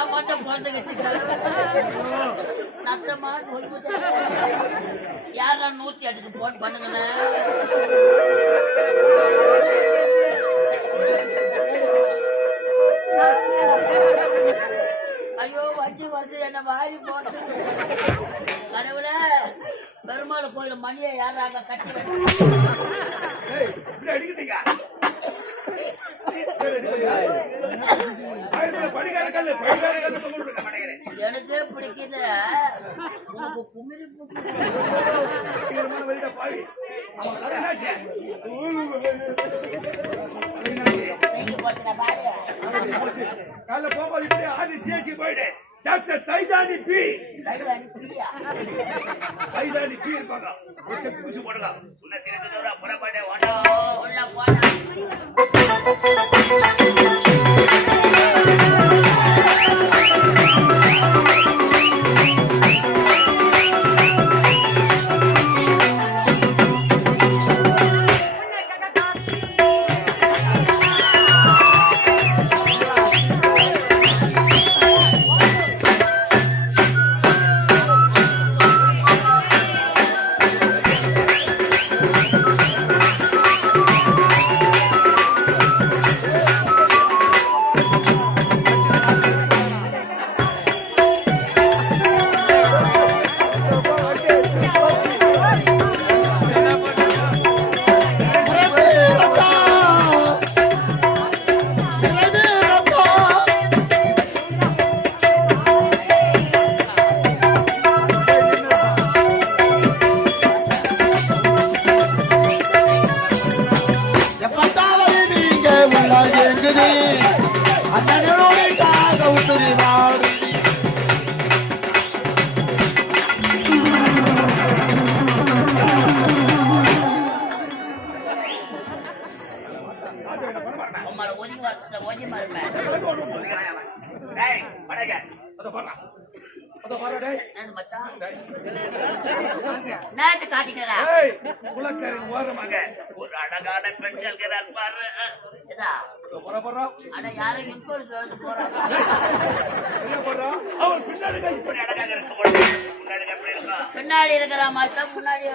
நான் மட்டும் குழந்தை வச்சு நத்தமா நோய் யாரா 108 போன் பண்ணுங்கண்ணே. ஐயோ வண்டி வருது என்ன வாரி போறது. கடவுளே பெருமாள் கோயில மணியை யாராங்க கட்டி எனக்கே பிடிக்குது உனக்கு குமிரி போயிடு. டாக்டர் சைதானி பி இருப்பாங்க. பூச்சி போடலாம். உன்ன சிறந்ததோட புறப்பாட்டே வாடா உள்ள போடா. ஒரு அழகான பெண் செல்கிறாள் பாரு. பின்னாடி இருக்கிற மாதிரி தான் முன்னாடி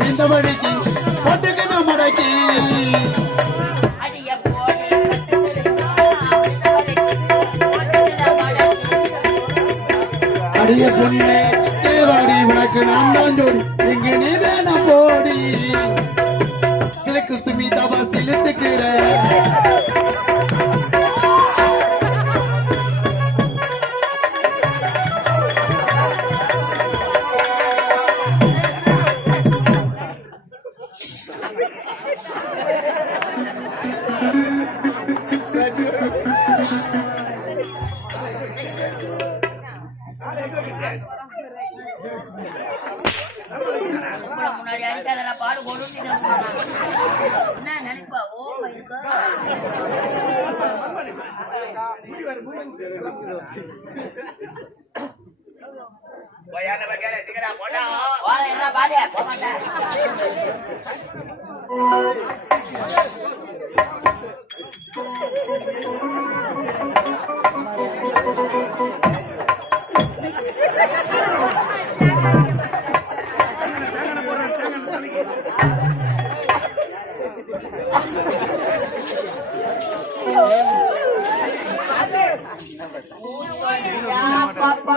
விந்த வழிக்கு போட்டுக்கணும் மடக்கி அடிய போடி அடிய பொண்ணே தேவாடி உனக்கு நான் தான் ஜோடி இங்கு நீ வேணாம் போடி கிழக்கு சுமிதாவா சிலுத்துக்கிறேன் முன்னாடி அடிக்காதெல்லாம் பாடு போடு என்ன நினைப்பா ஓமா இருக்கா போயாத வகையில சீக்கிரம் போடா என்ன பாடியா போக மாட்டேன் பாப்பா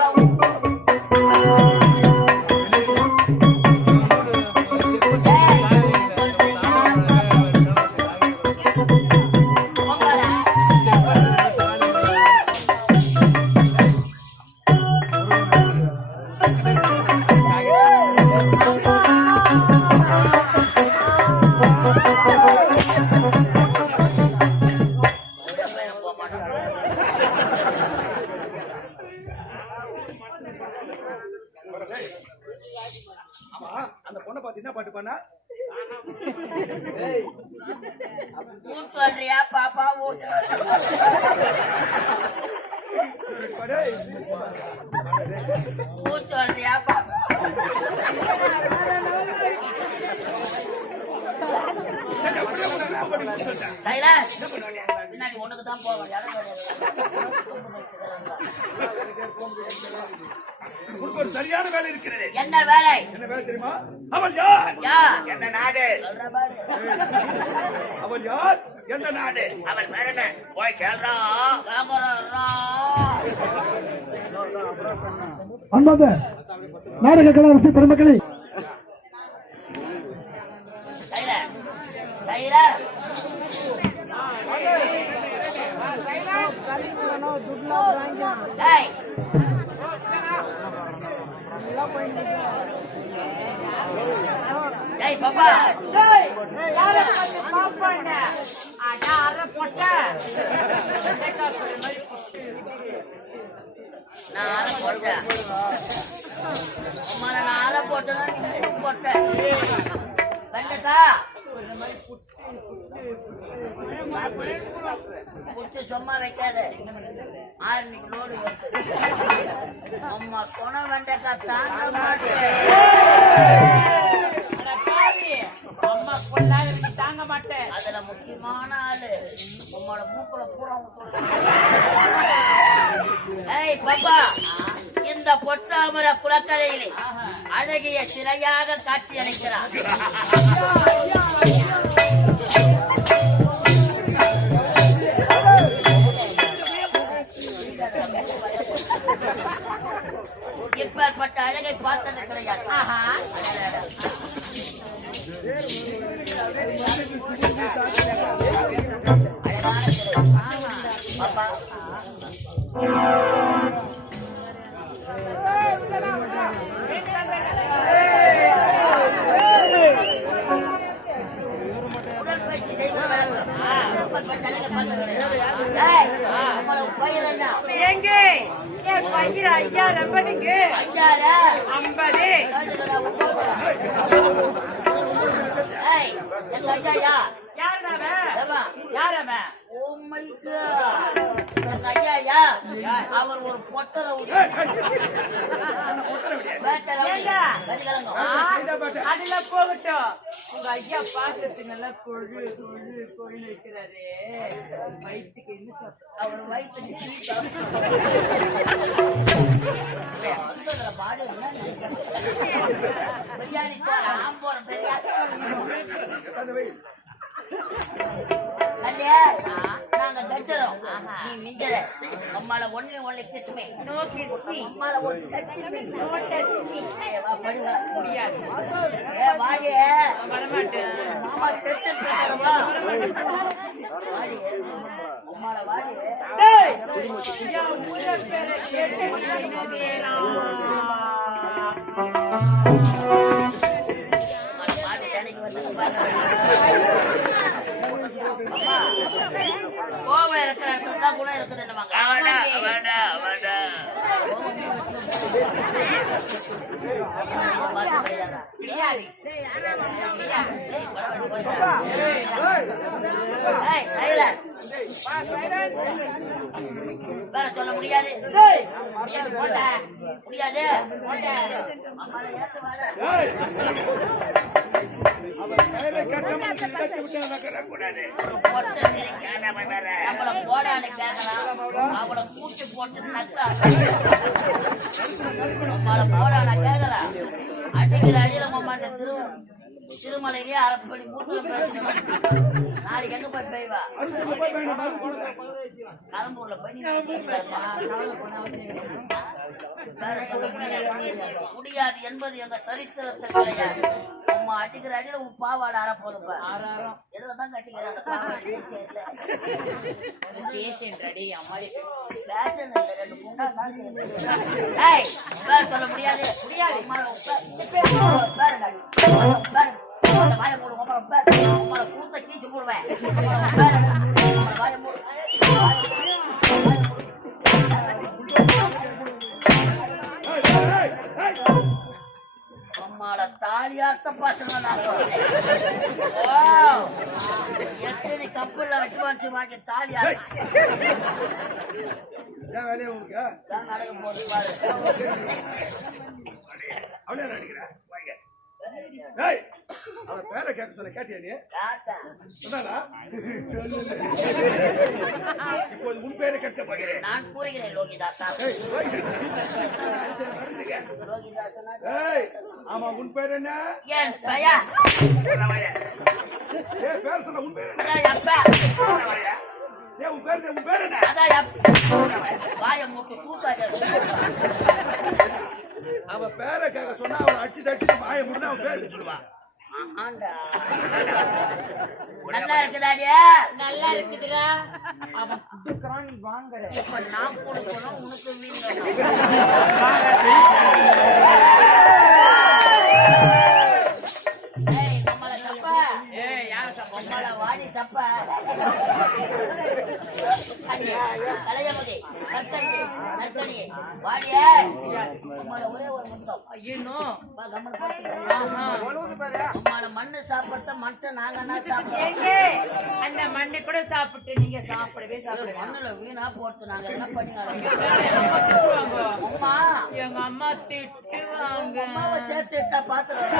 அந்த பொண்ணை பார்த்து என்ன பாட்டு பண்ணா சொல்றியா பாப்பா சொல்றியா பாப்பா பின்னாடி உனக்கு தான் போவேன் ஒரு சரியான வேலை இருக்கிறது. என்ன வேலை? என்ன வேலை தெரியுமா? அவள் யார்? எந்த நாடு? அவள் யார்? எந்த நாடு? அவள் பேர் என்ன? போய் கேள்றா. அன்பார்ந்த நாடக கலைரசி பெருமக்களே, பாப்பா நான் அரை போட்டேன் நான் அரை போட்டேன்னா நீ போட்டேன் வெண்டக்கா புட்டு சும்மா வைக்காத ஆரம்பிக்கலோடு அம்மா சொன்ன வெண்டக்கா தாங்க மாட்டேன் தாங்க மாட்டேன். அதுல முக்கியமான ஆளு உங்களோட மூக்குல பூரா ஏய் பாப்பா, இந்த பொற்றாமர குளக்கரையிலே அழகிய சிலையாக காட்சி அளிக்கிறார். இப்பேற்பட்ட அழகை பார்த்தது கிடையாது. உடற்பயிற்சி செய்வது எங்கே என் பையன் ஐயா 50க்கு ஐயாரா 50 எங்க ஐயா யார் அவன்? யார் அவன்? மைக்கு ஐயா அவர் ஒரு பொட்டரை அதுல போகட்டும் உங்க ஐயா பாக்கிறதுக்கு நல்லா கொழு கொழு கொழு இருக்கிறாரு வயிற்றுக்கு என்ன சாப்பிட்டு அவர் வயிற்றுக்கு பாடு பிரியாணி ஆம்போற பிரியாணி நாங்க கச்சிரோம் நீ மிஞ்சல அம்மால ஒண்ணு கிஸ்மே நோ கிஸ்மி அம்மால ஒரு கச்சிமே நோ டச்மி முடியாது வாடி வரமாட்டேன் மாமா டென்ஷன் போடுறவா வாடி அம்மால வாடி டேய் யா ஊர பேரை கேட்டு வாடி எனக்கு வந்து கோபம் இருக்கிற இடத்துல தான் குணம் இருக்குது என்னவாங்க வேற சொல்ல முடியாது முடியாது அம்மால ஏத்து வாட நம்மள போடான்னு கேட்கலாம் அவளை கூட்டி போட்டு நக்கா நம்மள போடான கேட்கலாம் அடிக்கிற அடியில மாமா அந்த திருமலையிலேயே அரைப்படி மூத்தம் நாளைக்கு எங்க போய் பெய்வா கலம்பூர்ல போய் முடியாது என்பது எங்க சரித்திரத்தை கிடையாது அம்மா அடிக்கிற அடியில உன் பாவாடை அற போதுப்பா எதுலதான் கட்டிக்கிறாங்க ரெண்டு குண்டா தான் சொல்ல முடியாது வாய மூடு உங்களை கூத்த கீச்சு போடுவேன் வாய மூடு அம்மால தாலியார்த்த பசங்க எத்தனை கப்பல்ல அட்வான்ஸ் வாங்கி தாலியார் நடக்க போது பாரு அவன் பேரை கேட்க சொல்ல கேட்டியா நீ சொன்னாரா இப்போது உன் பேரை கேட்க போகிறேன் நான் கூறுகிறேன் லோகிதாசா ஆமா உன் பேர் என்ன என் பெயர் பேர் சொன்ன உன் பேர் என்ன உன் பேர் என்ன வாய மூட்டு சூத்தாஜ அவன் பேரை கேட்க சொன்னா அவன் அடிச்சுட்டு வாய முடிஞ்சா அவன் பேருக்கு சொல்லுவான் நல்லா இருக்குதாடியா நல்லா இருக்குதுடா அவன் குடுக்கறான் நீ வாங்குற இப்ப நான் கொடுக்கணும் உனக்கு நம்மள சப்பா யார சப்பா நம்மள வாடி சப்பா கலையமதி நற்கடி வாடிய நம்மள ஒரே ஒரு முத்தம் ஐயோ நம்மள மண்ணு சாப்பிட்ட மனுஷன் நாங்கன்னா சாப்பிடுறோம் அந்த மண்ணை கூட சாப்பிட்டு நீங்க சாப்பிடவே சாப்பிடுங்க மண்ணுல வீணா போட்டு நாங்க என்ன பண்ணிக்கலாம் அம்மா எங்க அம்மா திட்டுவாங்க அம்மாவை சேர்த்து பாத்துறோம்